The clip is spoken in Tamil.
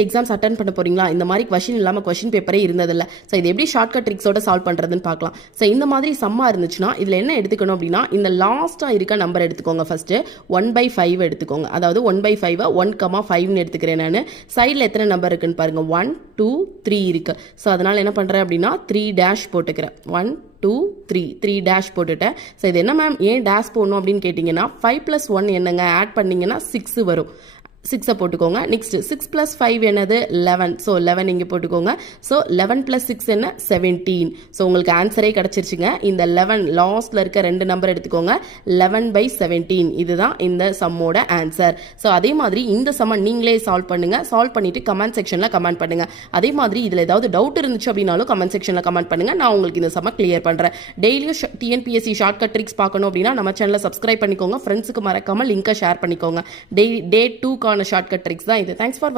எக்ஸாம்ஸ் அட்டன் பண்ண போறீங்களா? இந்த மாதிரி கொஸ்டின் இல்லாமல் கொஸ்டின் பேப்பரே இருந்ததில்ல. ஸோ இது எப்படி ஷார்ட்கட் ட்ரிக்ஸோட சால்வ் பண்ணுறதுன்னு பார்க்கலாம். ஸோ இந்த மாதிரி சம்மா இருந்துச்சுன்னா இதில் என்ன எடுத்துக்கணும் அப்படின்னா இந்த லாஸ்ட்டாக இருக்க நம்பர் எடுத்துக்கோங்க. ஃபஸ்ட்டு 1/5 எடுத்துக்கோங்க. அதாவது 1/5 1,5ன்னு எடுத்துக்கிறேன் நான். சைடில் எத்தனை நம்பர் இருக்குன்னு பாருங்கள். 1 2 3 இருக்கு. ஸோ அதனால் என்ன பண்ணுறேன் அப்படின்னா 3 போட்டுக்கிறேன். 1 2 3 3 போட்டுட்டேன். ஸோ இது என்ன மேம் ஏன் டேஷ் போடணும் அப்படின்னு கேட்டிங்கன்னா 5 + 1 என்னங்க ஆட் பண்ணிங்கன்னா 6 வரும். 6 போட்டுக்கோங்க. நெக்ஸ்ட் 6 + 5 என்னது 11. ஸோ 11 இங்கே போட்டுக்கோங்க. ஸோ 11 + 6 என்ன 17. ஸோ உங்களுக்கு ஆன்சரே கிடச்சிருச்சுங்க. இந்த 11 லாஸ்ட்டில் இருக்க 2 நம்பர் எடுத்துக்கோங்க. 11/17 இதுதான் இந்த சம்மோட ஆன்சர். ஸோ அதே மாதிரி இந்த சம்மை நீங்களே சால்வ் பண்ணுங்கள். சால்வ் பண்ணிவிட்டு கமெண்ட் செக்ஷனில் கமெண்ட் பண்ணுங்கள். அதே மாதிரி இதில் ஏதாவது டவுட் இருந்துச்சு அப்படின்னாலும் கமெண்ட் செக்ஷனில் கமெண்ட் பண்ணுங்கள். நான் உங்களுக்கு இந்த சம்மை கிளியர் பண்ணுறேன். டெய்லியும் டிஎன்பிஎஸ்சி ஷார்ட்கட் ட்ரிக்ஸ் பார்க்கணும் அப்படின்னா நம்ம சேனலை சப்ஸ்கிரைப் பண்ணிக்கோங்க. ஃப்ரெண்ட்ஸுக்கு மறக்காமல் லிங்கை ஷேர் பண்ணிக்கோங்க. டே 2 ஷார்ட்கட் ட்ரிக்ஸ் தான் இது. Thanks for